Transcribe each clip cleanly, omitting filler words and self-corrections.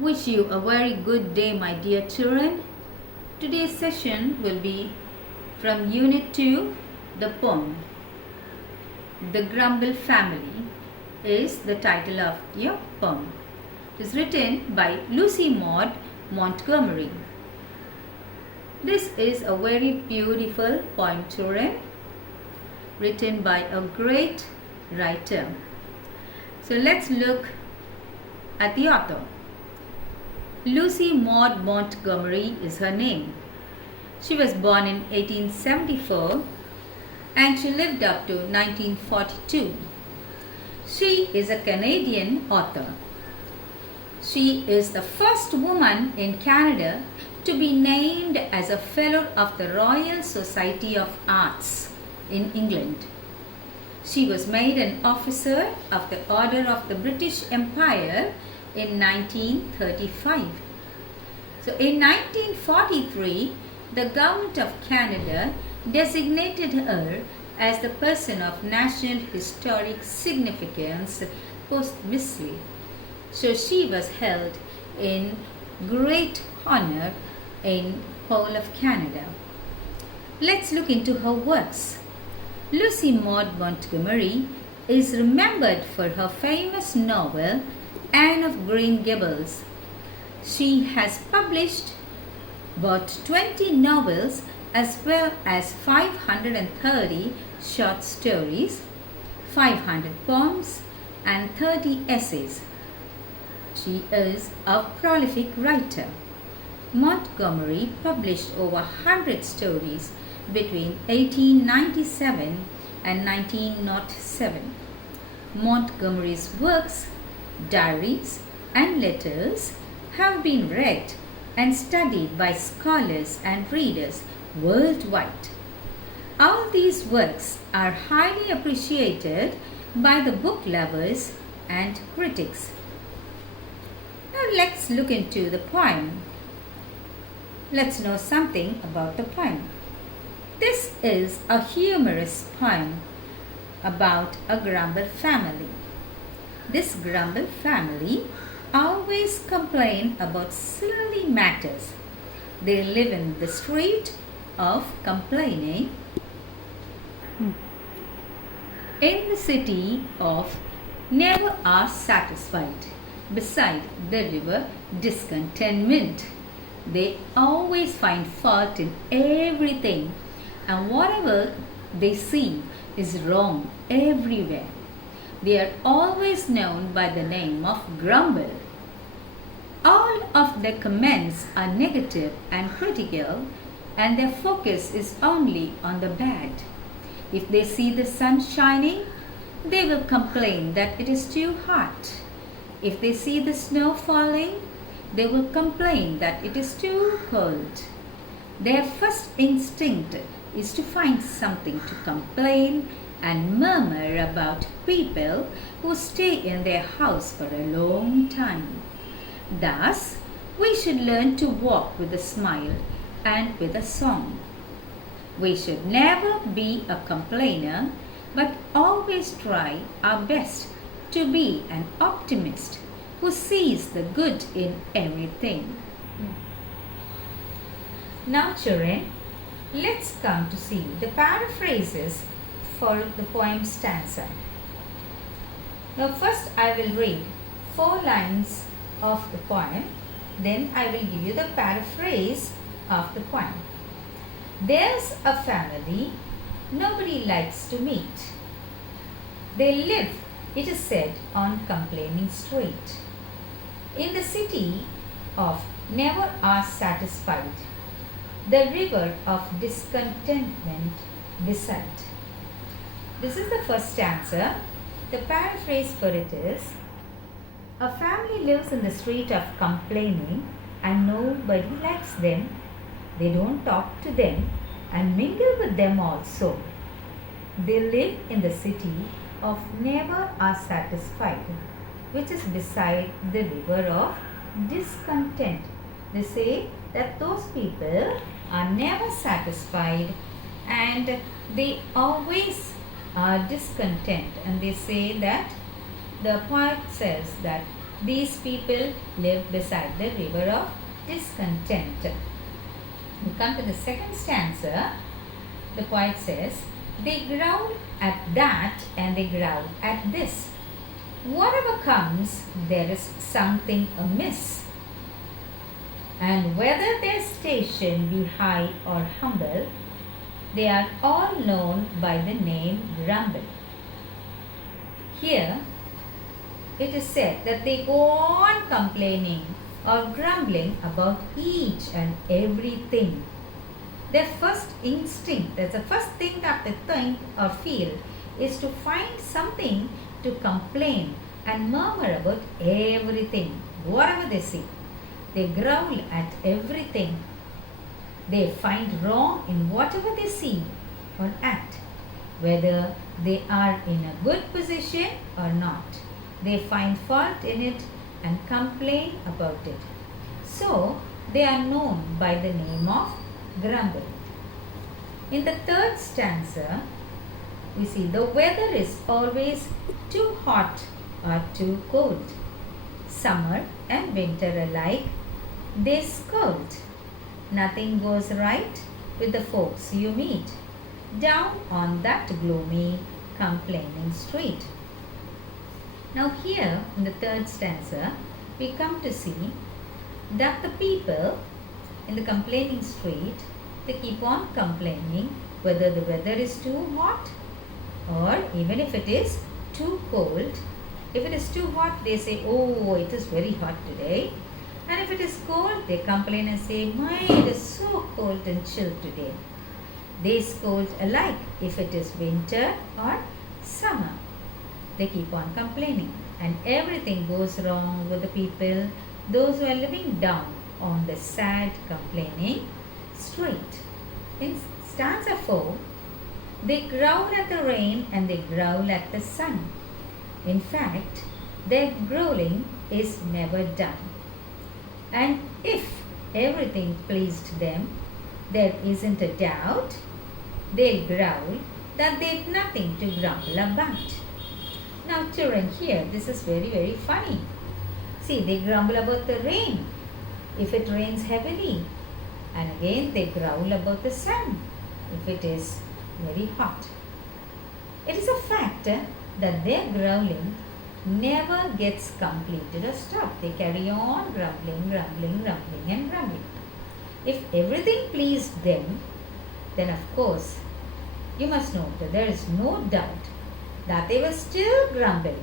Wish you a very good day, my dear children. Today's session will be from Unit 2, the poem. The Grumble Family is the title of your poem. It is written by Lucy Maud Montgomery. This is a very beautiful poem, children, written by a great writer. So let's look at the author. Lucy Maud Montgomery is her name. She was born in 1874 and she lived up to 1942. She is a Canadian author. She is the first woman in Canada to be named as a Fellow of the Royal Society of Arts in England. She was made an officer of the Order of the British Empire in 1935. So in 1943, the Government of Canada designated her as the person of national historic significance posthumously. So she was held in great honor in whole of Canada. Let's look into her works. Lucy Maud Montgomery is remembered for her famous novel Anne of Green Gables. She has published about 20 novels as well as 530 short stories, 500 poems and 30 essays. She is a prolific writer. Montgomery published over 100 stories between 1897 and 1907. Montgomery's works, diaries and letters have been read and studied by scholars and readers worldwide. All these works are highly appreciated by the book lovers and critics. Now let's look into the poem. Let's know something about the poem. This is a humorous poem about a Grumble family. This Grumble family always complain about silly matters. They live in the street of complaining. In the city of never are satisfied, beside the river discontentment. They always find fault in everything, and whatever they see is wrong everywhere. They are always known by the name of Grumble. All of their comments are negative and critical, and their focus is only on the bad. If they see the sun shining, they will complain that it is too hot. If they see the snow falling, they will complain that it is too cold. Their first instinct is to find something to complain and murmur about people who stay in their house for a long time. Thus, we should learn to walk with a smile and with a song. We should never be a complainer, but always try our best to be an optimist who sees the good in everything. Now, children, let's come to see the paraphrases for the poem stanza. Now, first I will read 4 lines of the poem, then I will give you the paraphrase of the poem. There's a family nobody likes to meet. They live, it is said, on Complaining Street. In the city of never are satisfied, the river of discontentment beside. This is the first stanza. The paraphrase for it is, a family lives in the street of complaining and nobody likes them. They don't talk to them and mingle with them also. They live in the city of never are satisfied, which is beside the river of discontent. They say that those people are never satisfied and they always are discontent, and they say that the poet says that These people live beside the river of discontent. We come to the second stanza. The poet says, they growl at that and they growl at this. Whatever comes, there is something amiss. And whether their station be high or humble, they are all known by the name Grumble. Here, it is said that they go on complaining or grumbling about each and everything. Their first instinct, that's the first thing that they think or feel, is to find something to complain and murmur about everything, whatever they see. They growl at everything. They find wrong in whatever they see or act, whether they are in a good position or not. They find fault in it and complain about it. So, they are known by the name of Grumble. In the third stanza, we see the weather is always too hot or too cold. Summer and winter alike, they scold. Nothing goes right with the folks you meet down on that gloomy, complaining street. Now here in the third stanza, we come to see that the people in the complaining street, they keep on complaining whether the weather is too hot or even if it is too cold. If it is too hot, they say, oh, it is very hot today. And if it is cold, they complain and say, my, it is so cold and chill today. They scold alike if it is winter or summer. They keep on complaining and everything goes wrong with the people, those who are living down on the sad complaining street. In stanza 4, they growl at the rain and they growl at the sun. In fact, their growling is never done. And if everything pleased them, there isn't a doubt, they'll growl that they've nothing to grumble about. Now children, here, this is very, very funny. See, they grumble about the rain, if it rains heavily. And again, they growl about the sun, if it is very hot. It is a fact that their growling never gets completed or stopped. They carry on grumbling, grumbling, grumbling and grumbling. If everything pleased them, then of course, you must know that there is no doubt that they will still grumble,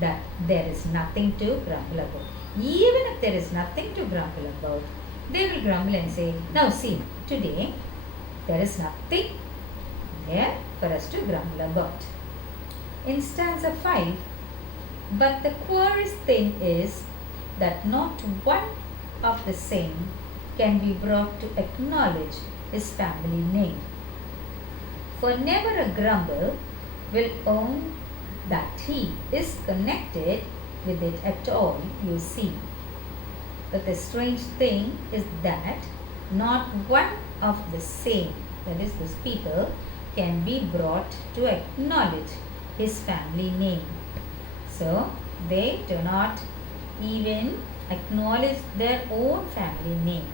that there is nothing to grumble about. Even if there is nothing to grumble about, they will grumble and say, now see, today there is nothing there for us to grumble about. In stanza 5, but the queerest thing is that not one of the same can be brought to acknowledge his family name. For never a grumble will own that he is connected with it at all, you see. But the strange thing is that not one of the same, that is, those people, can be brought to acknowledge his family name. So, they do not even acknowledge their own family name.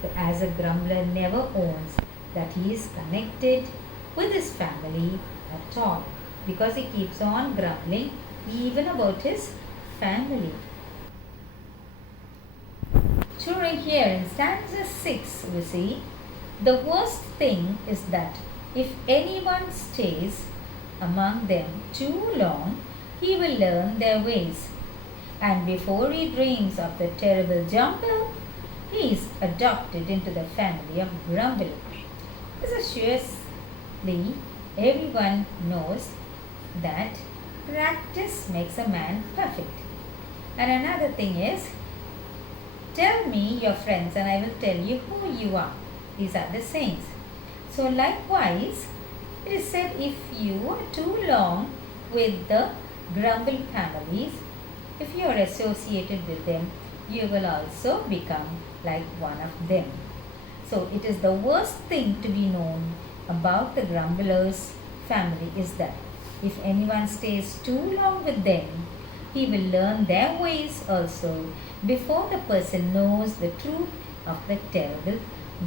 So, as a grumbler never owns that he is connected with his family at all, because he keeps on grumbling even about his family. Children, here in stanza 6, we see the worst thing is that if anyone stays among them too long, he will learn their ways, and before he dreams of the terrible jumble, he is adopted into the family of Grumble. This is surely everyone knows that practice makes a man perfect. And another thing is, tell me your friends and I will tell you who you are. These are the sayings. So likewise, it is said if you are too long with the Grumble families, if you are associated with them, you will also become like one of them. So it is the worst thing to be known about the Grumblers family is that if anyone stays too long with them, He will learn their ways also before the person knows the truth of the terrible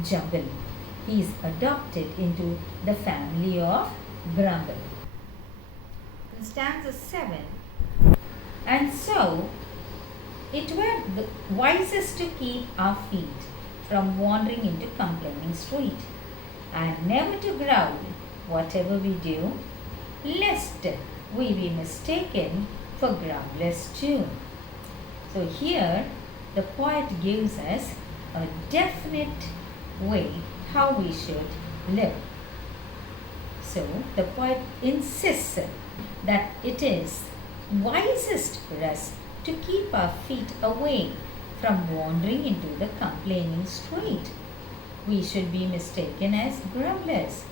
jumble. He is adopted into the family of Grumble. Stanza 7. And so, it were the wisest to keep our feet from wandering into complaining street, and never to growl whatever we do, lest we be mistaken for grumblers too. So here the poet gives us a definite way how we should live. So the poet insists that it is wisest for us to keep our feet away from wandering into the complaining street. We should be mistaken as grumblers.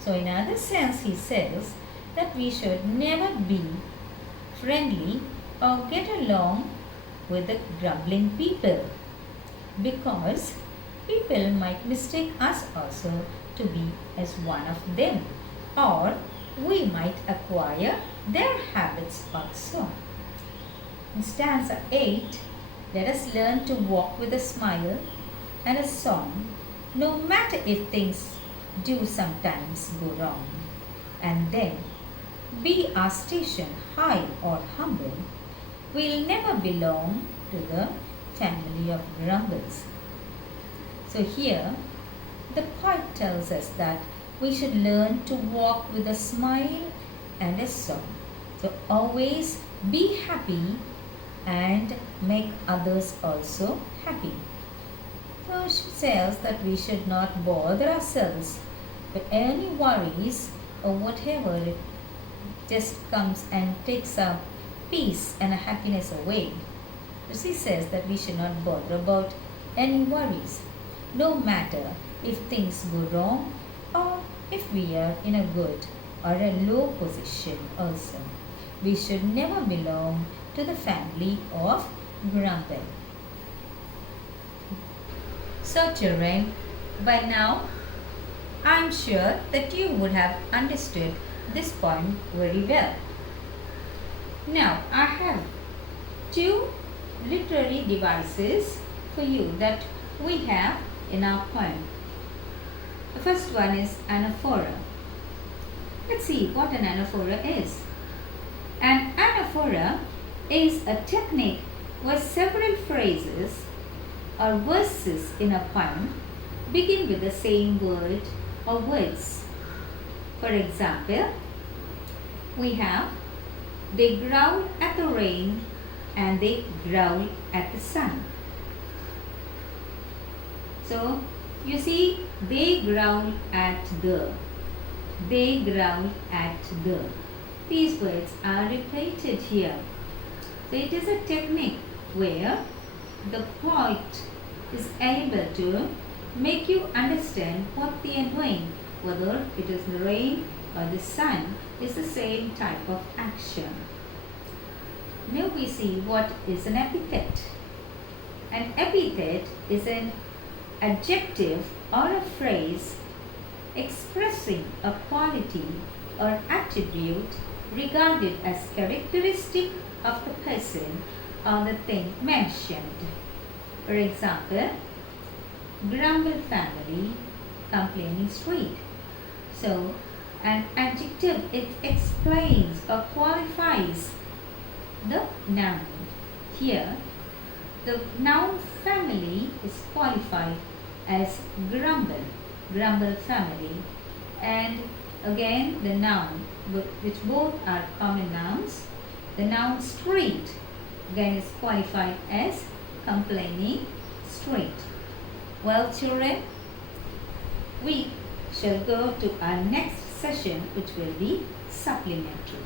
So in other sense he says that we should never be friendly or get along with the grumbling people, because people might mistake us also to be as one of them, or we might acquire their habits also. In stanza 8, let us learn to walk with a smile and a song, no matter if things do sometimes go wrong. And then, be our station high or humble, we'll never belong to the family of grumbles. So here, the poet tells us that we should learn to walk with a smile and a song. So always be happy and make others also happy. So she says that we should not bother ourselves with any worries or whatever it just comes and takes our peace and happiness away. So she says that we should not bother about any worries, no matter if things go wrong or if we are in a good or a low position also. We should never belong to the family of Grumble. So children, by now I am sure that you would have understood this poem very well. Now I have two literary devices for you that we have in our poem. The first one is anaphora. Let's see what an anaphora is. An anaphora is a technique where several phrases or verses in a poem begin with the same word or words. For example, we have, they growl at the rain and they growl at the sun. So, you see, they growl at the, they growl at the. These words are repeated here. So, it is a technique where the poet is able to make you understand what they are doing, whether it is the rain or the sun is the same type of action. Now we see what is an epithet. An epithet is an adjective or a phrase expressing a quality or attribute regarded as characteristic of the person or the thing mentioned. For example, Grumble family, complaining street. So, an adjective, it explains or qualifies the noun. Here, the noun family is qualified as Grumble, Grumble family, and again the noun, which both are common nouns. The noun street again is qualified as complaining street. Well children, we shall go to our next session, which will be supplementary.